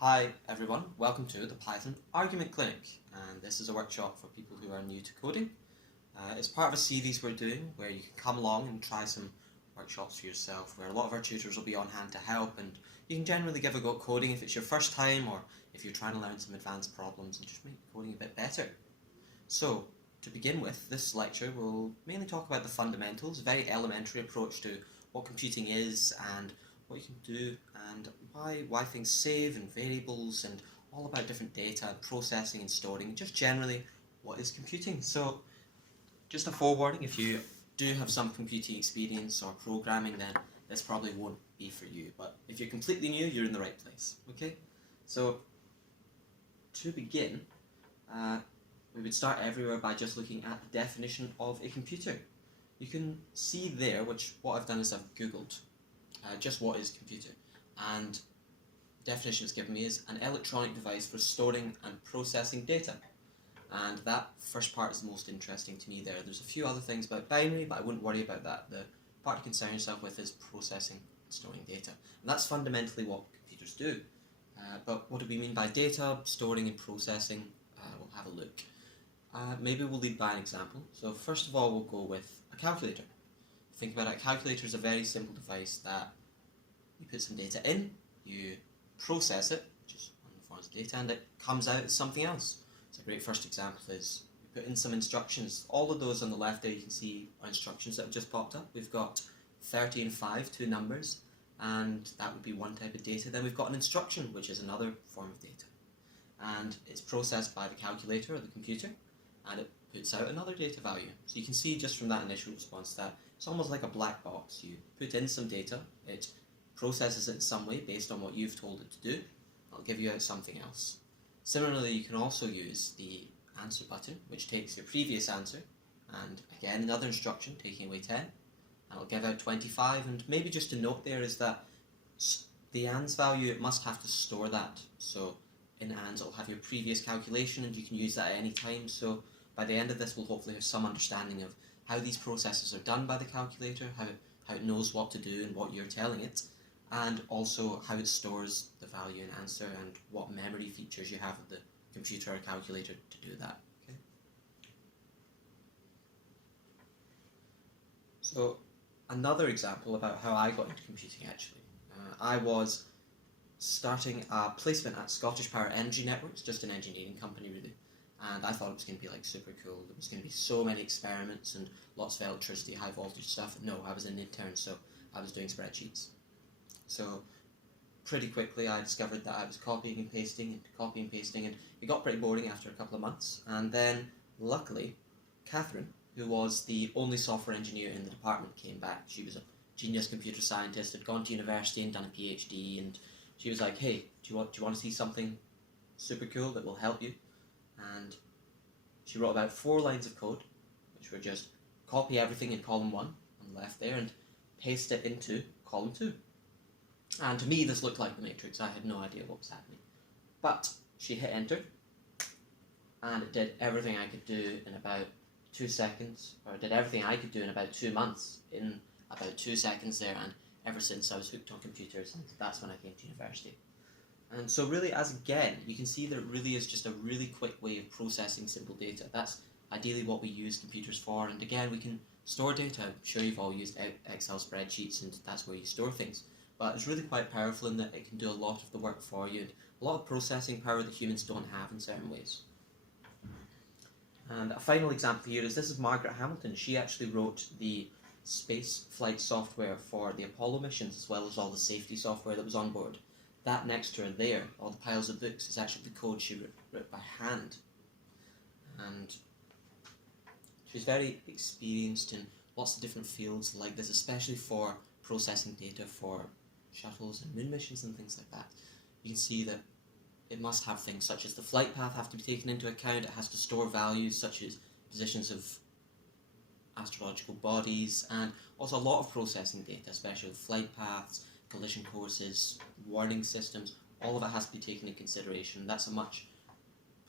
Hi everyone, welcome to the Python Argument Clinic, and this is a workshop for people who are new to coding. It's part of a series we're doing where you can come along and try some workshops for yourself, where a lot of our tutors will be on hand to help, and you can generally give a go at coding if it's your first time or if you're trying to learn some advanced problems and just make coding a bit better. So, to begin with, this lecture will mainly talk about the fundamentals, a very elementary approach to what computing is and what you can do and why things save and variables and all about different data, processing and storing, just generally what is computing. So just a forewarning, if you do have some computing experience or programming, then this probably won't be for you. But if you're completely new, you're in the right place, okay? So to begin, we would start everywhere by just looking at the definition of a computer. You can see there, what I've done is I've Googled just what is computer, and the definition it's given me is an electronic device for storing and processing data. And that first part is the most interesting to me there. There's a few other things about binary, but I wouldn't worry about that. The part to concern yourself with is processing and storing data. And that's fundamentally what computers do. But what do we mean by data, storing and processing? We'll have a look. Maybe we'll lead by an example. So first of all, we'll go with a calculator. Think about it, a calculator is a very simple device that you put some data in, you process it, which is one of the forms of data, and it comes out as something else. So a great first example is you put in some instructions. All of those on the left there you can see are instructions that have just popped up. We've got 30 and 5, two numbers, and that would be one type of data. Then we've got an instruction, which is another form of data. And it's processed by the calculator or the computer, and it puts out another data value. So you can see just from that initial response that it's almost like a black box. You put in some data, it processes it in some way based on what you've told it to do, it'll give you out something else. Similarly, you can also use the answer button, which takes your previous answer, and again another instruction taking away 10, and it'll give out 25, and maybe just a note there is that the ANS value, it must have to store that. So in ANS it'll have your previous calculation and you can use that at any time. So by the end of this we'll hopefully have some understanding of how these processes are done by the calculator, how it knows what to do and what you're telling it, and also how it stores the value and answer and what memory features you have of the computer or calculator to do that. Okay. So another example about how I got into computing actually. I was starting a placement at Scottish Power Energy Networks, just an engineering company really. And I thought it was going to be like super cool. There was going to be so many experiments and lots of electricity, high voltage stuff. No, I was an intern, so I was doing spreadsheets. So pretty quickly I discovered that I was copying and pasting, and it got pretty boring after a couple of months. And then luckily, Catherine, who was the only software engineer in the department, came back. She was a genius computer scientist, had gone to university and done a PhD, and she was like, hey, do you want to see something super cool that will help you? And she wrote about 4 lines of code, which were just copy everything in column 1 on the left there and paste it into column 2. And to me this looked like the Matrix. I had no idea what was happening. But she hit enter, and it did everything I could do in about 2 seconds, or it did everything I could do in about 2 months in about 2 seconds there, and ever since I was hooked on computers, and that's when I came to university. And so really, as again, you can see that it really is just a really quick way of processing simple data. That's ideally what we use computers for, and again, we can store data. I'm sure you've all used Excel spreadsheets, and that's where you store things. But it's really quite powerful in that it can do a lot of the work for you, and a lot of processing power that humans don't have in certain ways. And a final example here is this is Margaret Hamilton. She actually wrote the space flight software for the Apollo missions, as well as all the safety software that was on board. That next to her there, all the piles of books, is actually the code she wrote by hand. And she's very experienced in lots of different fields like this, especially for processing data for shuttles and moon missions and things like that. You can see that it must have things such as the flight path have to be taken into account. It has to store values such as positions of astrological bodies, and also a lot of processing data, especially with flight paths, collision courses, warning systems. All of it has to be taken into consideration. That's a much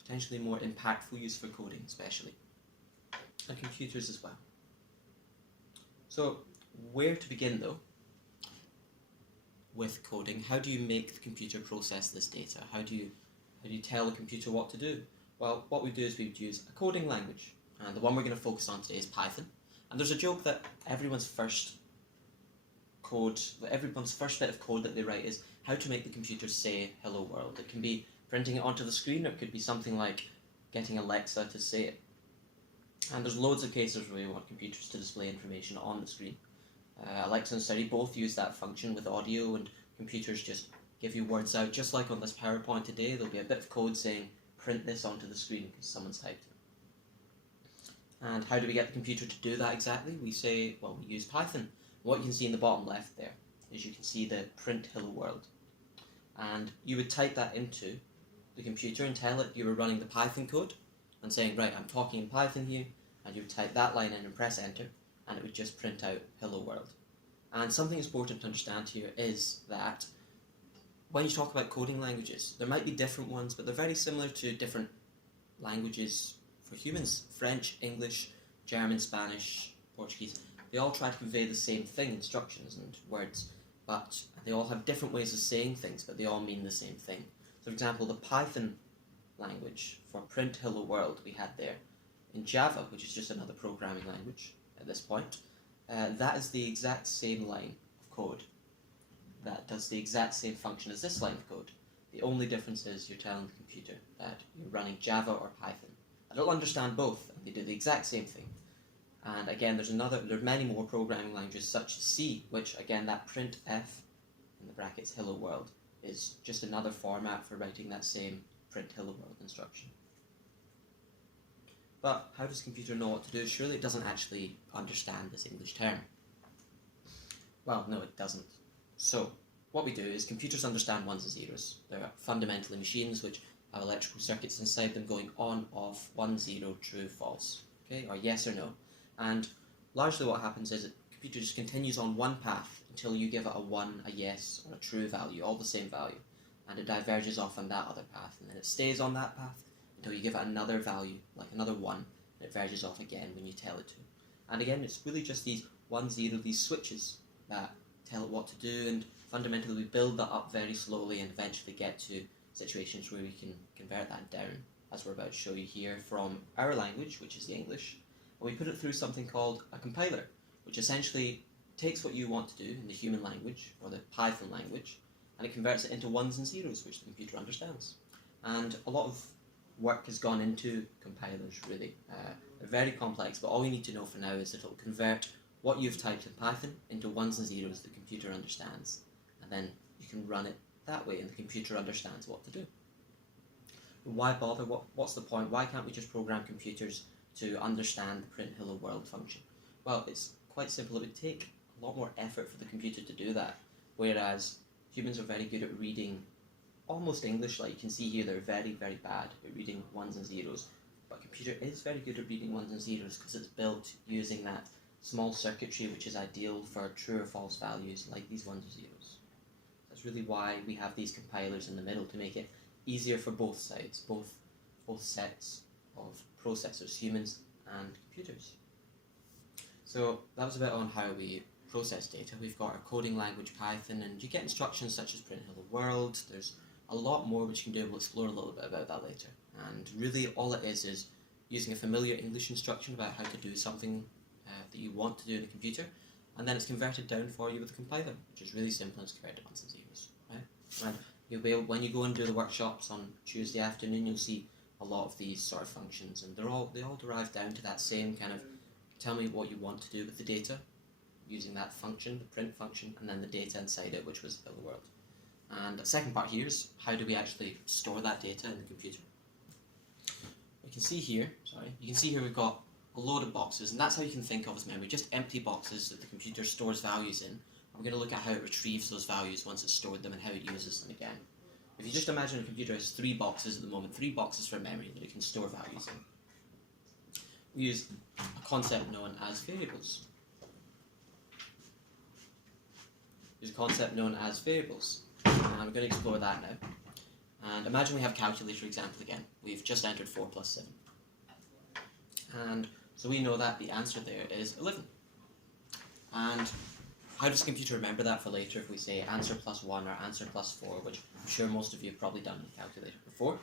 potentially more impactful use for coding, especially, and computers as well. So where to begin though? with coding, how do you make the computer process this data? How do you tell the computer what to do? Well, what we do is we would use a coding language, and the one we're going to focus on today is Python. And there's a joke that everyone's first bit of code that they write is how to make the computer say hello world. It can be printing it onto the screen, or it could be something like getting Alexa to say it. And there's loads of cases where we want computers to display information on the screen. Alexa and Siri both use that function with audio, and computers just give you words out, just like on this PowerPoint today. There'll be a bit of code saying print this onto the screen because someone's typed it. And how do we get the computer to do that exactly? We use Python. What you can see in the bottom left there is you can see the print hello world. And you would type that into the computer and tell it you were running the Python code and saying, right, I'm talking in Python here, and you would type that line in and press enter, and it would just print out hello world. And something important to understand here is that when you talk about coding languages, there might be different ones, but they're very similar to different languages for humans. French, English, German, Spanish, Portuguese. They all try to convey the same thing, instructions and words, but they all have different ways of saying things, but they all mean the same thing. So for example, the Python language for print hello world we had there. In Java, which is just another programming language at this point, that is the exact same line of code that does the exact same function as this line of code. The only difference is you're telling the computer that you're running Java or Python. It'll understand both, and they do the exact same thing. And again, there are many more programming languages such as C, which again, that printf in the brackets hello world is just another format for writing that same print hello world instruction. But how does the computer know what to do? Surely it doesn't actually understand this English term. Well, no, it doesn't. So what we do is computers understand ones and zeros. They're fundamentally machines which have electrical circuits inside them going on, off, 1, 0, true, false, okay, or yes or no. And largely what happens is the computer just continues on one path until you give it a 1, a yes, or a true value, all the same value, and it diverges off on that other path, and then it stays on that path until you give it another value, like another 1, and it verges off again when you tell it to. And again, it's really just these 1, 0, these switches that tell it what to do, and fundamentally we build that up very slowly and eventually get to situations where we can convert that down, as we're about to show you here, from our language, which is the English, and we put it through something called a compiler, which essentially takes what you want to do in the human language, or the Python language, and it converts it into ones and zeros, which the computer understands. And a lot of work has gone into compilers, really. They're very complex, but all you need to know for now is that it'll convert what you've typed in Python into ones and zeros the computer understands, and then you can run it that way, and the computer understands what to do. Why bother? What's the point? Why can't we just program computers to understand the print hello world function? Well, it's quite simple. It would take a lot more effort for the computer to do that, whereas humans are very good at reading almost English. Like you can see here, they're very, very bad at reading ones and zeros, but a computer is very good at reading ones and zeros because it's built using that small circuitry which is ideal for true or false values like these ones or zeros. That's really why we have these compilers in the middle, to make it easier for both sides, both sets of processors, humans and computers. So that was a bit on how we process data. We've got our coding language Python, and you get instructions such as print hello world. There's a lot more which you can do. We'll explore a little bit about that later. And really all it is using a familiar English instruction about how to do something that you want to do in the computer, and then it's converted down for you with a compiler, which is really simple, and it's converted to ones and zeros. Right? And you'll be able, when you go and do the workshops on Tuesday afternoon, you'll see a lot of these sort of functions, and they all derive down to that same kind of, tell me what you want to do with the data, using that function, the print function, and then the data inside it, which was hello world. And the second part here is, how do we actually store that data in the computer? You can see here we've got a load of boxes, and that's how you can think of as memory, just empty boxes that the computer stores values in. We're going to look at how it retrieves those values once it's stored them and how it uses them again. If you just imagine a computer has 3 boxes at the moment, 3 boxes for memory that it can store values in. We use a concept known as variables. And we're going to explore that now. And imagine we have calculator example again. We've just entered 4 plus 7. And so we know that the answer there is 11. And how does the computer remember that for later if we say answer plus 1 or answer plus 4, which I'm sure most of you have probably done in a calculator before?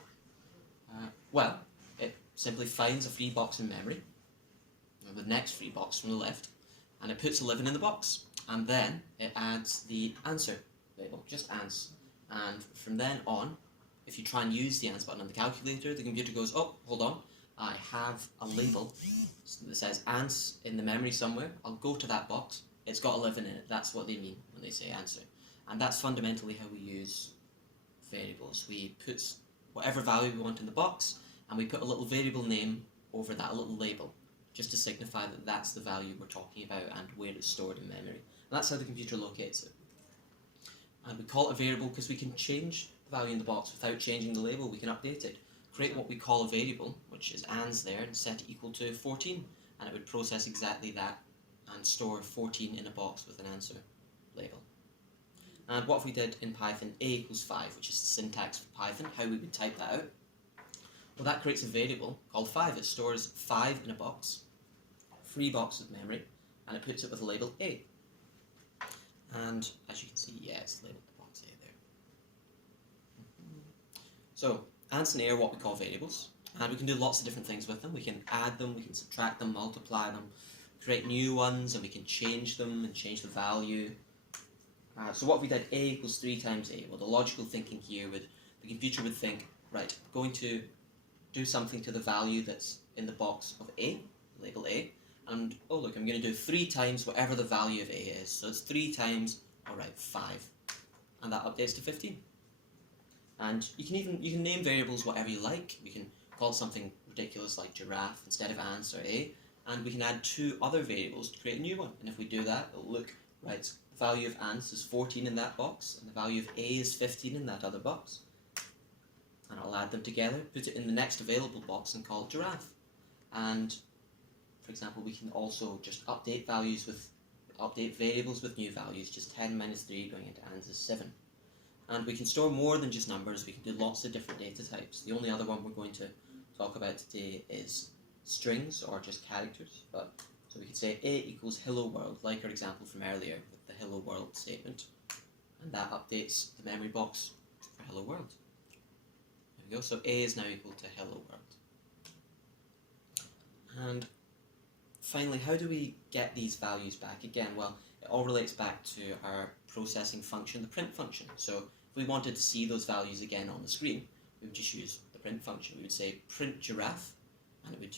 Well, it simply finds a free box in memory, the next free box from the left, and it puts 11 in the box, and then it adds the answer label, just ans, and from then on, if you try and use the ans button on the calculator, the computer goes, oh, hold on, I have a label that says ans in the memory somewhere, I'll go to that box, it's got 11 in it, that's what they mean when they say answer. And that's fundamentally how we use variables. We put whatever value we want in the box, and we put a little variable name over that, a little label, just to signify that that's the value we're talking about and where it's stored in memory. And that's how the computer locates it. And we call it a variable because we can change the value in the box without changing the label. We can update it, create what we call a variable, which is ans there, and set it equal to 14, and it would process exactly that and store 14 in a box with an answer label. And what if we did in Python a equals 5, which is the syntax for Python, how we would type that out? Well, that creates a variable called 5. It stores 5 in a box, free box of memory, and it puts it with a label a. And as you can see, yeah, it's labeled the box a there. So, ans and a are what we call variables, and we can do lots of different things with them. We can add them, we can subtract them, multiply them, create new ones, and we can change them and change the value. So what if we did a equals 3 times a? Well, the logical thinking here would, the computer would think, right, I'm going to do something to the value that's in the box of a, label a, and oh look, I'm going to do 3 times whatever the value of a is. So it's 3 times, alright, 5. And that updates to 15. And you can name variables whatever you like. You can call something ridiculous like giraffe instead of ans or a, and we can add 2 other variables to create a new one. And if we do that, it'll look, right, the value of ans is 14 in that box, and the value of a is 15 in that other box. And I'll add them together, put it in the next available box, and call it giraffe. And for example, we can also just update variables with new values. Just 10 minus 3 going into ans is 7. And we can store more than just numbers. We can do lots of different data types. The only other one we're going to talk about today is strings, or just characters. But so we could say a equals hello world, like our example from earlier with the hello world statement, and that updates the memory box for hello world. There we go. So a is now equal to hello world. And finally, how do we get these values back again? Well, it all relates back to our processing function, the print function. So if we wanted to see those values again on the screen, we would just use the print function. We would say print giraffe, and it would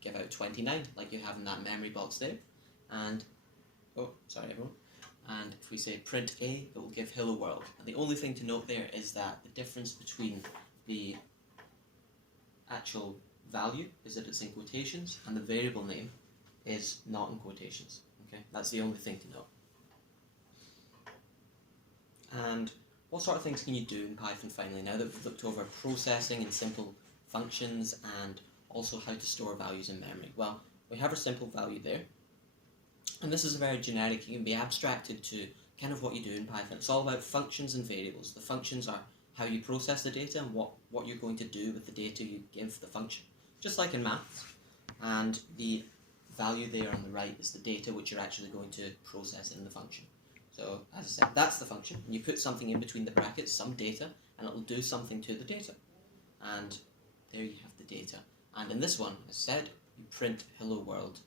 give out 29, like you have in that memory box there. And, oh, sorry everyone. And if we say print a, it will give hello world. And the only thing to note there is that the difference between the actual value is that it's in quotations, and the variable name is not in quotations. Okay, that's the only thing to note. And what sort of things can you do in Python finally, now that we've looked over processing and simple functions and also how to store values in memory? Well, we have our simple value there, and this is a very generic, it can be abstracted to kind of what you do in Python. It's all about functions and variables. The functions are how you process the data and what you're going to do with the data you give the function, just like in maths. And the value there on the right is the data which you're actually going to process in the function. So, as I said, that's the function, and you put something in between the brackets, some data, and it will do something to the data. And there you have the data. And in this one, as I said, you print hello world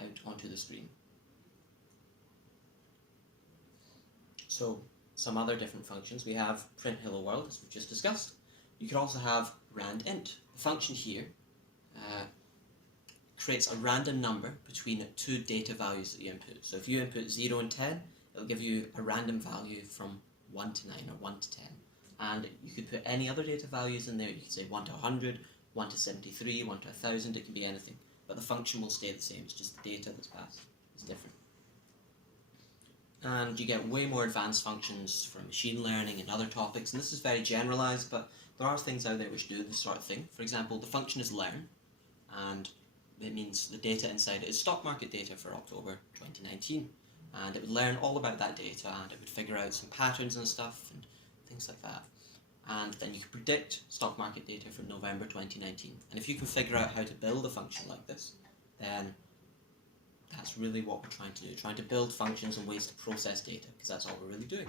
out onto the screen. So, some other different functions. We have print hello world, as we've just discussed. You could also have randint. The function here creates a random number between 2 data values that you input. So if you input 0 and 10, it'll give you a random value from 1 to 9 or 1 to 10. And you could put any other data values in there. You could say 1 to 100, 1 to 73, 1 to 1000, it can be anything. But the function will stay the same, it's just the data that's passed is different. And you get way more advanced functions for machine learning and other topics, and this is very generalized, but there are things out there which do this sort of thing. For example, the function is learn, and it means the data inside it is stock market data for October 2019. And it would learn all about that data, and it would figure out some patterns and stuff and things like that. And then you can predict stock market data for November 2019. And if you can figure out how to build a function like this, then That's really what we're trying to do, trying to build functions and ways to process data, because that's all we're really doing.